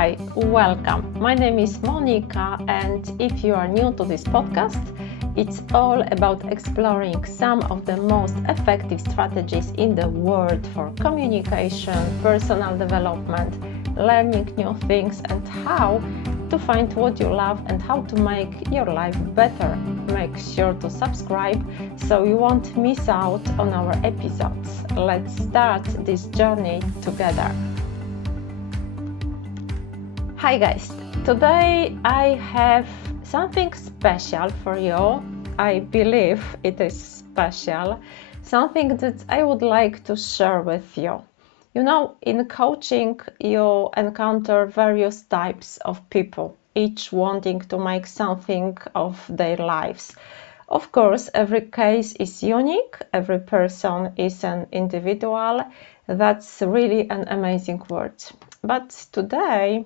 Hi, welcome. My name is Monika, and if you are new to this podcast, it's all about exploring some of the most effective strategies in the world for communication, personal development, learning new things, and how to find what you love and how to make your life better. Make sure to subscribe so you won't miss out on our episodes. Let's start this journey together. Hi guys, today I have something special for you. I believe it is special, something that I would like to share with you. You know, in coaching, you encounter various types of people, each wanting to make something of their lives. Of course, every case is unique, every person is an individual. That's really an amazing word. But today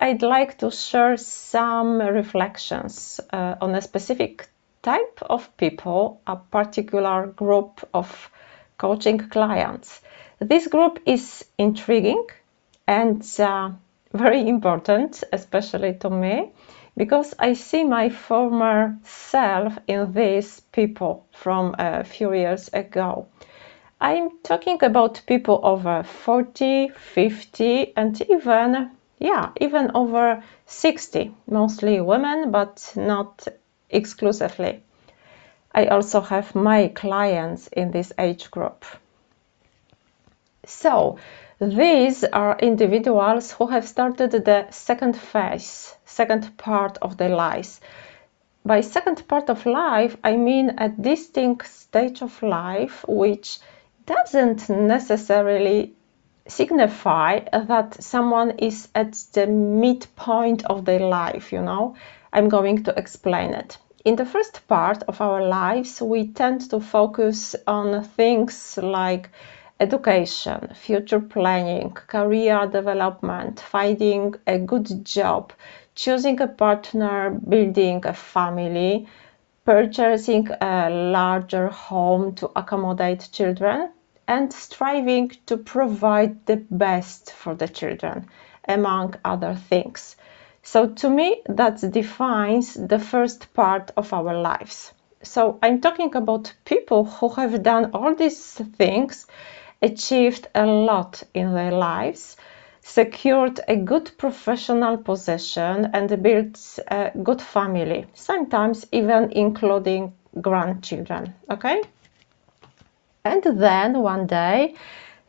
I'd like to share some reflections on a specific type of people, a particular group of coaching clients. This group is intriguing and very important, especially to me, because I see my former self in these people from a few years ago. I'm talking about people over 40, 50, and even over 60, mostly women, but not exclusively. I also have my clients in this age group. So these are individuals who have started the second phase, second part of their lives. By second part of life, I mean a distinct stage of life which doesn't necessarily signify that someone is at the midpoint of their life, you know. I'm going to explain it. In the first part of our lives, we tend to focus on things like education, future planning, career development, finding a good job, choosing a partner, building a family, purchasing a larger home to accommodate children, and striving to provide the best for the children, among other things. So to me, that defines the first part of our lives. So I'm talking about people who have done all these things, achieved a lot in their lives, secured a good professional position, and built a good family, sometimes even including grandchildren, okay? And then one day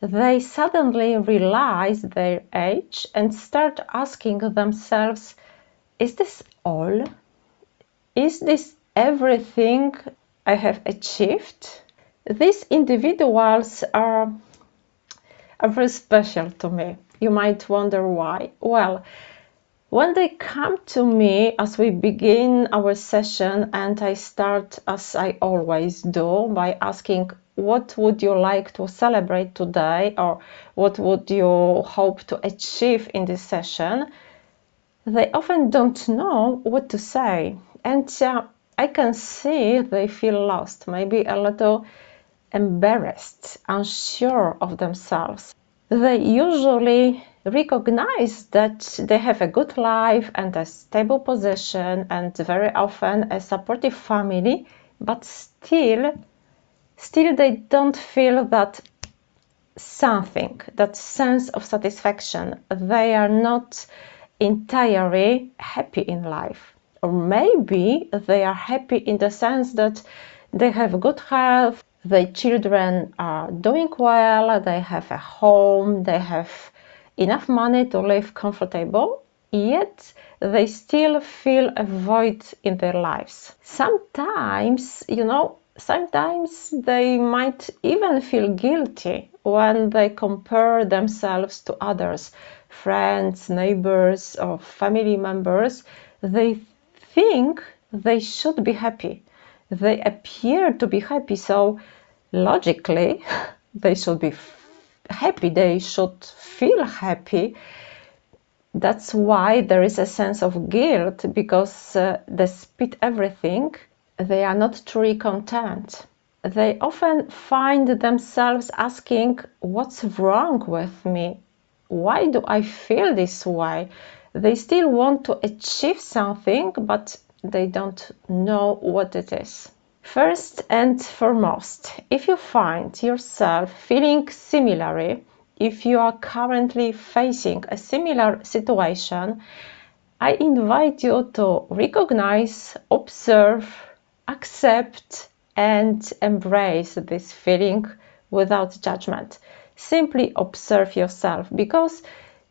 they suddenly realize their age and start asking themselves, is this all? Is this everything I have achieved? These individuals are very special to me. You might wonder why. Well, when they come to me as we begin our session, and I start, as I always do, by asking, what would you like to celebrate today, or what would you hope to achieve in this session? They often don't know what to say, and I can see they feel lost, maybe a little embarrassed, unsure of themselves. They usually recognize that they have a good life and a stable position and very often a supportive family, but still they don't feel that something, that sense of satisfaction. They are not entirely happy in life. Or maybe they are happy in the sense that they have good health, their children are doing well, they have a home, they have enough money to live comfortable, yet they still feel a void in their lives. Sometimes, sometimes they might even feel guilty when they compare themselves to others, friends, neighbors, or family members. They think they should be happy. They appear to be happy, so logically they should be happy, they should feel happy. That's why there is a sense of guilt, because despite everything, they are not truly content. They often find themselves asking, what's wrong with me? why do I feel this way? They still want to achieve something, but they don't know what it is. First and foremost, if you find yourself feeling similarly, if you are currently facing a similar situation, I invite you to recognize, observe, accept, and embrace this feeling without judgment. Simply observe yourself, because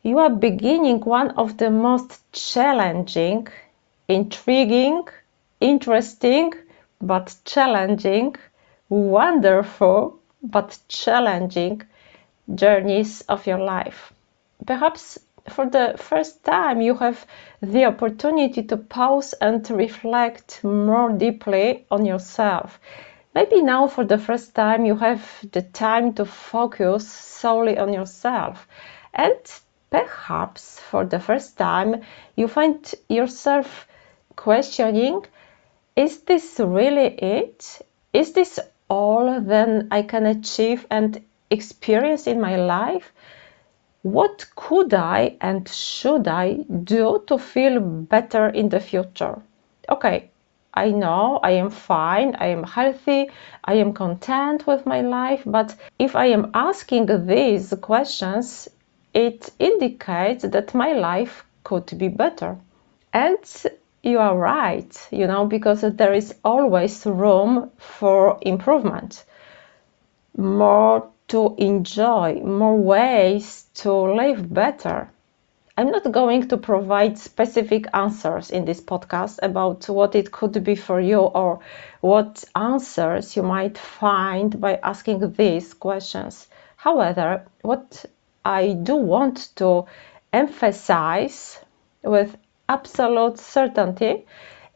you are beginning one of the most challenging, intriguing, interesting, but challenging, wonderful, but challenging journeys of your life. Perhaps for the first time you have the opportunity to pause and reflect more deeply on yourself. Maybe now for the first time you have the time to focus solely on yourself. And perhaps for the first time you find yourself questioning, is this really it? Is this all that I can achieve and experience in my life? What could I and should I do to feel better in the future? Okay, I know I am fine, I am healthy, I am content with my life, but if I am asking these questions, it indicates that my life could be better. And you are right, because there is always room for improvement, more to enjoy, more ways to live better. I'm not going to provide specific answers in this podcast about what it could be for you or what answers you might find by asking these questions. However, what I do want to emphasize with absolute certainty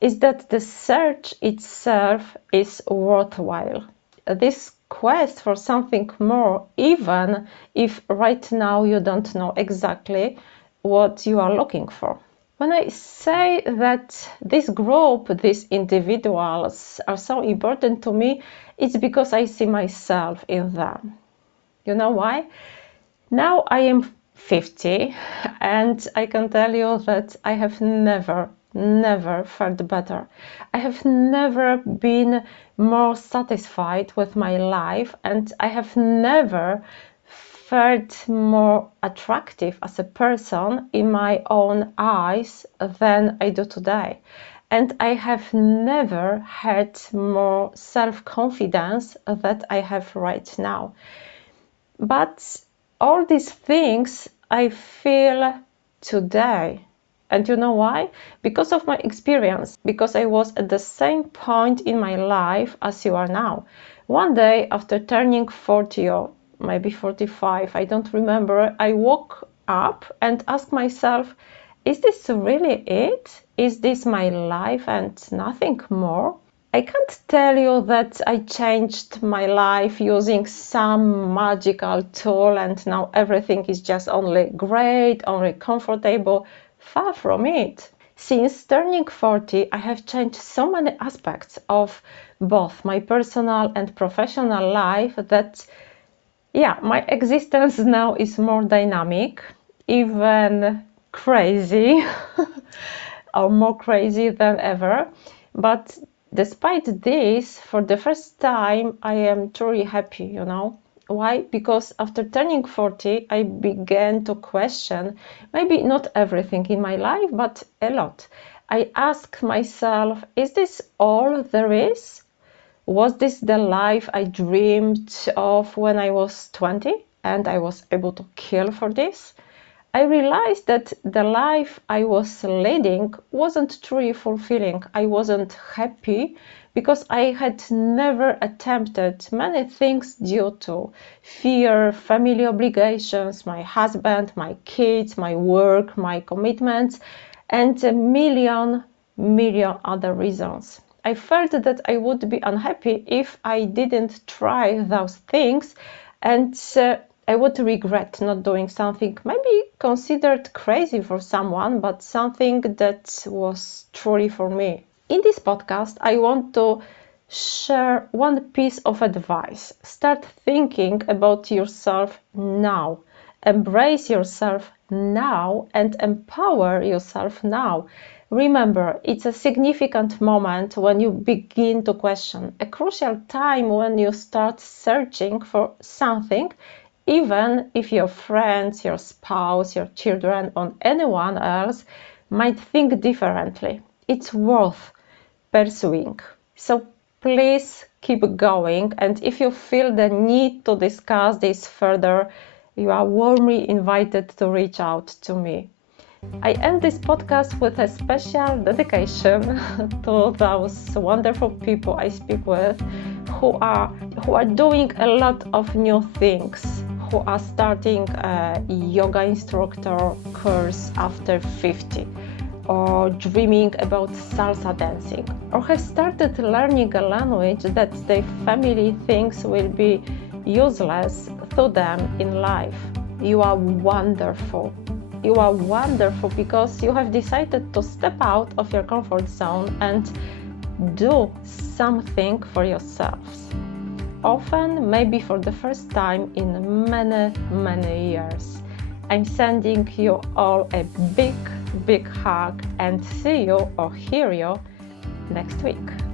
is that the search itself is worthwhile. This quest for something more, even if right now you don't know exactly what you are looking for. When I say that this group, these individuals are so important to me, it's because I see myself in them. You know why? Now I am 50 and I can tell you that I have never felt better. I have never been more satisfied with my life, and I have never felt more attractive as a person in my own eyes than I do today. And I have never had more self-confidence that I have right now. But all these things I feel today. And you know why? Because of my experience, because I was at the same point in my life as you are now. One day after turning 40 or maybe 45, I don't remember, I woke up and asked myself, is this really it? Is this my life and nothing more? I can't tell you that I changed my life using some magical tool and now everything is just only great, only comfortable. Far from it. Since turning 40, I have changed so many aspects of both my personal and professional life that, yeah, my existence now is more dynamic, even crazy, or more crazy than ever. But despite this, for the first time, I am truly happy, Why? Because after turning 40, I began to question maybe not everything in my life, but a lot. I ask myself, is this all there is? Was this the life I dreamed of when I was 20 and I was able to kill for this? I realized that the life I was leading wasn't truly fulfilling. I wasn't happy because I had never attempted many things due to fear, family obligations, my husband, my kids, my work, my commitments, and a million other reasons. I felt that I would be unhappy if I didn't try those things, and I would regret not doing something maybe considered crazy for someone, but something that was truly for me. In this podcast, I want to share one piece of advice. Start thinking about yourself now Embrace yourself now and empower yourself now. Remember, it's a significant moment when you begin to question, a crucial time when you start searching for something, even if your friends, your spouse, your children, or anyone else might think differently. It's worth pursuing. So please keep going, and if you feel the need to discuss this further, you are warmly invited to reach out to me. I end this podcast with a special dedication to those wonderful people I speak with who are doing a lot of new things, who are starting a yoga instructor course after 50, or dreaming about salsa dancing, or have started learning a language that their family thinks will be useless to them in life. You are wonderful. You are wonderful because you have decided to step out of your comfort zone and do something for yourselves. Often, maybe for the first time in many, many years. I'm sending you all a big hug and see you or hear you next week.